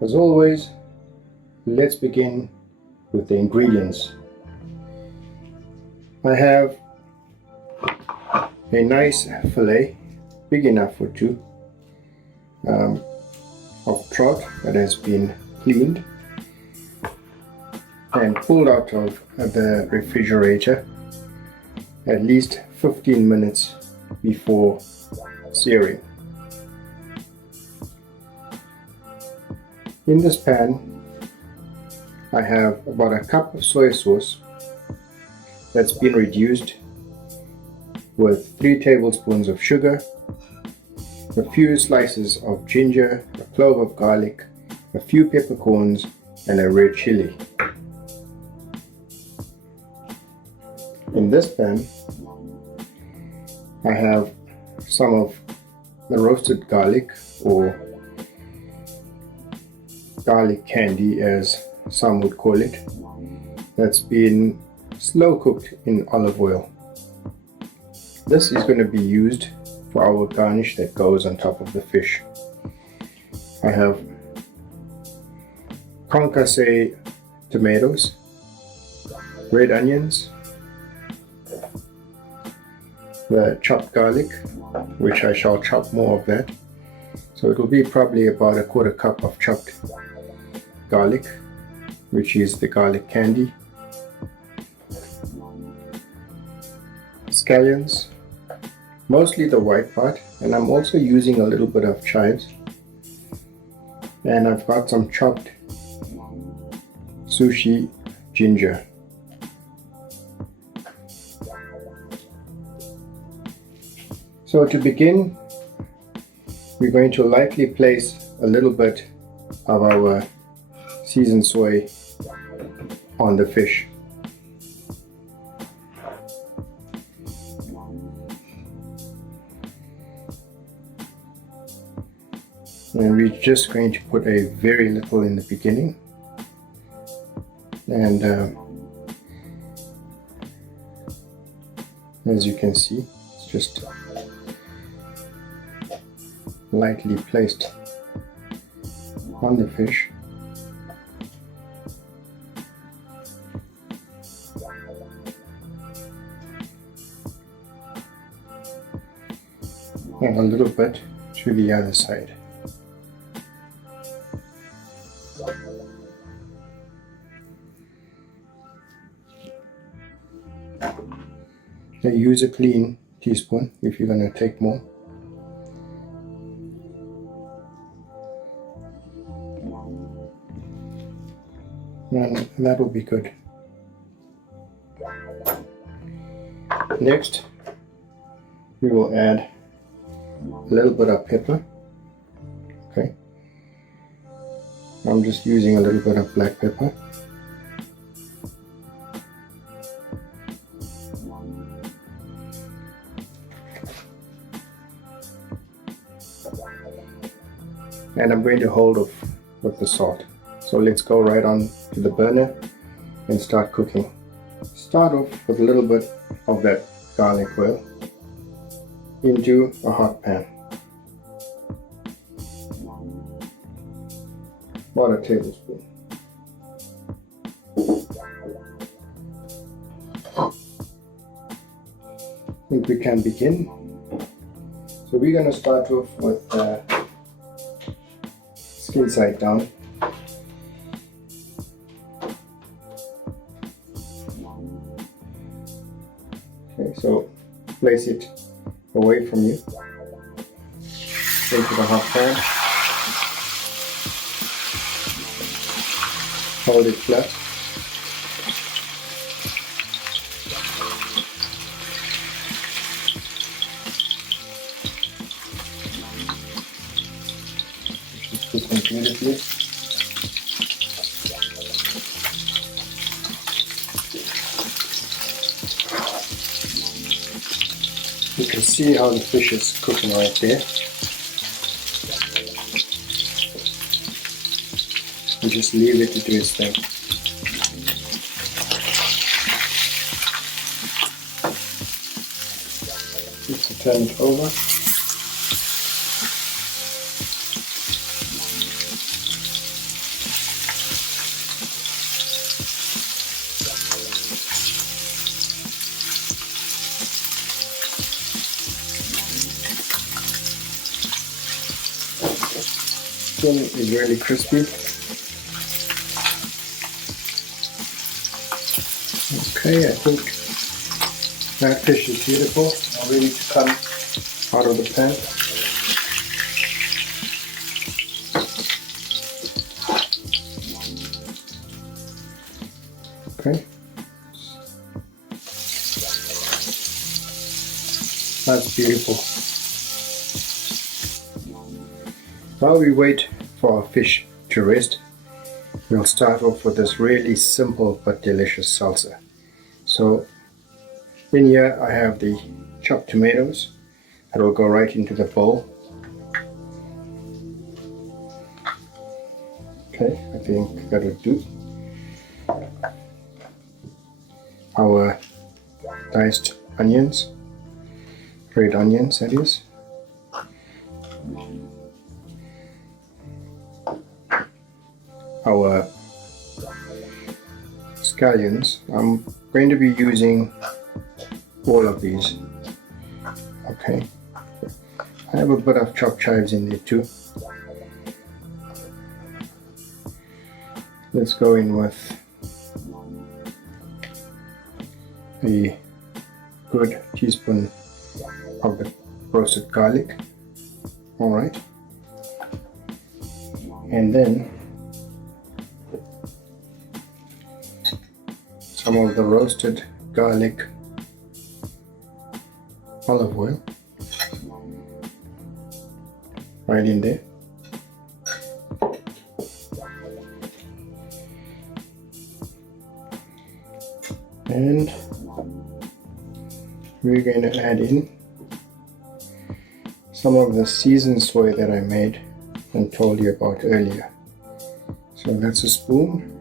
As always, let's begin with the ingredients. I have a nice fillet, big enough for two, of trout that has been cleaned and pulled out of the refrigerator at least 15 minutes before searing. In this pan, I have about a cup of soy sauce that's been reduced with 3 tablespoons of sugar, a few slices of ginger, a clove of garlic, a few peppercorns, and a red chili. In this pan, I have some of the roasted garlic, or garlic candy as some would call it, that's been slow cooked in olive oil. This is going to be used for our garnish that goes on top of the fish. I have concasse tomatoes, red onions, the chopped garlic, which I shall chop more of that, so it will be probably about a quarter cup of chopped garlic, which is the garlic candy, scallions, mostly the white part, and I'm also using a little bit of chives, and I've got some chopped sushi ginger. So to begin, we're going to lightly place a little bit of our seasoned soy on the fish. And we're just going to put a very little in the beginning, and as you can see, it's just lightly placed on the fish. And a little bit to the other side. Now use a clean teaspoon if you're going to take more. And that will be good. Next, we will add a little bit of pepper. Okay, I'm just using a little bit of black pepper. And I'm going to hold off with the salt. So let's go right on to the burner and start cooking. Start off with a little bit of that garlic oil into a hot pan. About a tablespoon. I think we can begin. So we're going to start off with skin side down. Okay, so place it away from you into the hot pan. Hold it flat. Just cook beautifully. You can see how the fish is cooking right there. And just leave it to do its thing. Just turn it over. skin is really crispy. Okay, I think that fish is beautiful, now ready to come out of the pan. Okay, that's beautiful. While we wait for our fish to rest, we'll start off with this really simple but delicious salsa. So in here I have the chopped tomatoes that will go right into the bowl. Okay, I think that'll do. Our diced onions, red onions that is. Our scallions, I'm going to be using all of these. Okay, I have a bit of chopped chives in there too. Let's go in with a good teaspoon of the roasted garlic. Alright, and then some of the roasted garlic olive oil right in there. And we're going to add in some of the seasoned soy that I made and told you about earlier. So that's a spoon,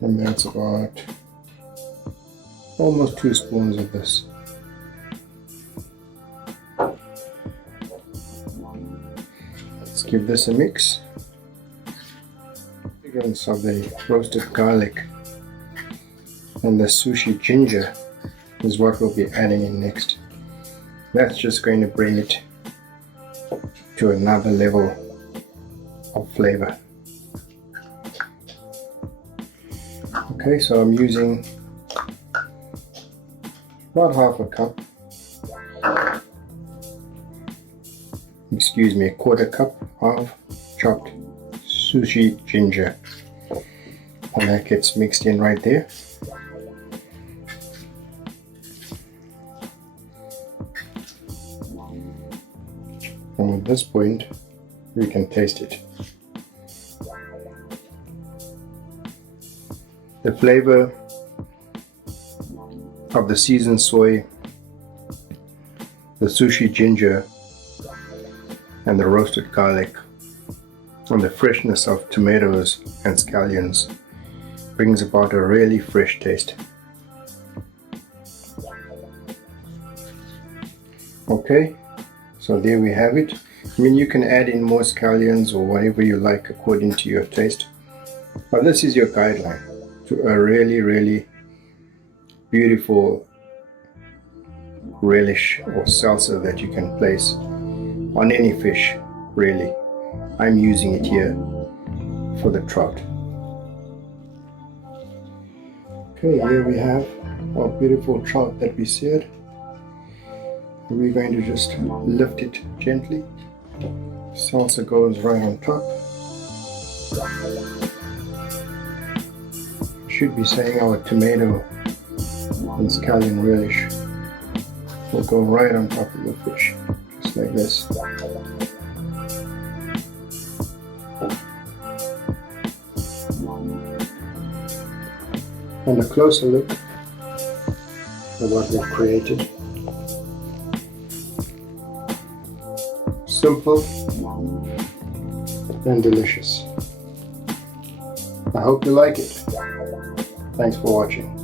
and that's about almost 2 spoons of this. Let's give this a mix. Fragrance of the roasted garlic and the sushi ginger is what we'll be adding in next. That's just going to bring it to another level of flavor. Okay, so I'm using about half a cup, excuse me, a quarter cup of chopped sushi ginger, and that gets mixed in right there. And at this point we can taste it. The flavor of the seasoned soy, the sushi ginger, and the roasted garlic, and the freshness of tomatoes and scallions brings about a really fresh taste. Okay, so there we have it. I mean, you can add in more scallions or whatever you like according to your taste, but this is your guideline to a really beautiful relish or salsa that you can place on any fish, really. I'm using it here for the trout. Okay, here we have our beautiful trout that we seared. We're going to just lift it gently. Salsa goes right on top. Should be saying our tomato and scallion relish will go right on top of the fish, just like this. And a closer look at what we've created. Simple and delicious. I hope you like it. Thanks for watching.